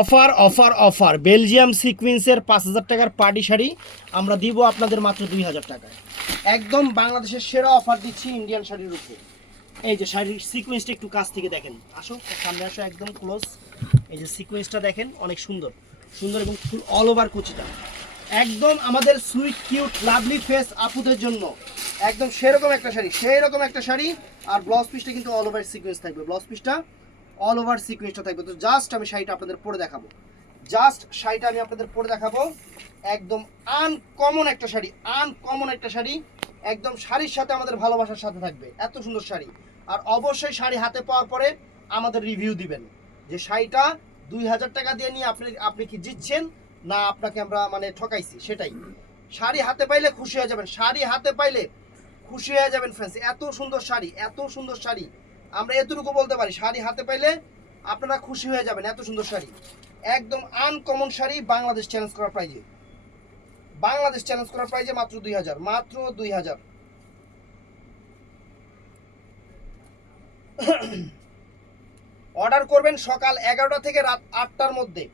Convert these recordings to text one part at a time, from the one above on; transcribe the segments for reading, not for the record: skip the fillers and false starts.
Offer offer offer Belgium সিকুয়েন্সের 5,000 টাকার party sari আমরা দিব আপনাদের মাত্র 2,000 টাকায়। একদম বাংলাদেশের সেরা অফার দিচ্ছি ইন্ডিয়ান শাড়ির উপরে। এই যে শাড়ির সিকুয়েন্সটা একটু কাছ থেকে দেখেন, আসো সামনে আসো, একদম ক্লোজ। এই যে সিকুয়েন্সটা দেখেন, অনেক সুন্দর সুন্দর এবং ফুল অল ওভার কুচিটা একদম আমাদের সুইট কিউট লাভলি ফেস আপুদের জন্য একদম সেরকম একটা শাড়ি, সেই রকম একটা শাড়ি। আর ব্লাউজ পিসটা কিন্তু অল ওভার সিকুয়েন্স থাকবে, ব্লাউজ পিসটা অল ওভার সিকুয়েন্সটা থাকবে। তো জাস্ট আমি শাড়িটা আপনাদের পরে দেখাবো, জাস্ট শাড়িটা আমি আপনাদের পরে দেখাবো। একদম আনকমন একটা শাড়ি, আনকমন একটা শাড়ি, একদম শাড়ির সাথে আমাদের ভালোবাসার সাথে থাকবে, এত সুন্দর শাড়ি। আর অবশ্যই শাড়ি হাতে পাওয়ার পরে আমাদের রিভিউ দিবেন যে শাড়িটা 2,000 টাকা দিয়ে নিয়ে আপনি কি জিতছেন না আপনাকে আমরা মানে ঠকাইছি, সেটাই। শাড়ি হাতে পাইলে খুশি হয়ে যাবেন, শাড়ি হাতে পাইলে খুশি হয়ে যাবেন ফ্রেন্ডস। এত সুন্দর শাড়ি, এত সুন্দর শাড়ি, আমরা এতটুকু বলতে পারি, শাড়ি হাতে পাইলে আপনারা খুশি হয়ে যাবেন। এত সুন্দর শাড়ি, একদম আনকমন শাড়ি, বাংলাদেশ চ্যালেঞ্জ করার প্রাইজে, বাংলাদেশ চ্যালেঞ্জ করার প্রাইজে মাত্র 2,000, মাত্র 2,000। অর্ডার করবেন সকাল 11টা থেকে রাত 8টার মধ্যে,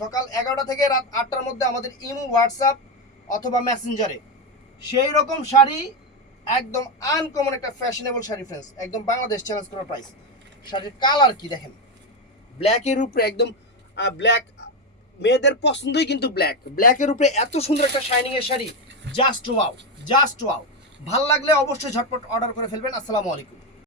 সকাল 11টা থেকে রাত 8টার মধ্যে আমাদের ইমো, হোয়াটসঅ্যাপ অথবা মেসেঞ্জারে। সেই রকম শাড়ি, একদম আনকমন একটা ফ্যাশনেবল শাড়ি ফ্রেন্ডস, একদম বাংলাদেশ চ্যালেঞ্জ করার প্রাইস। শাড়ির কালার কি দেখেন, ব্ল্যাকের উপরে একদম ব্ল্যাক, মেয়েদের পছন্দই কিন্তু ব্ল্যাক, ব্ল্যাকের উপরে এত সুন্দর একটা শাইনিং এর sari, just wow, just wow. ভাল লাগলে অবশ্যই ঝটপট অর্ডার করে ফেলবেন। আসসালামু আলাইকুম।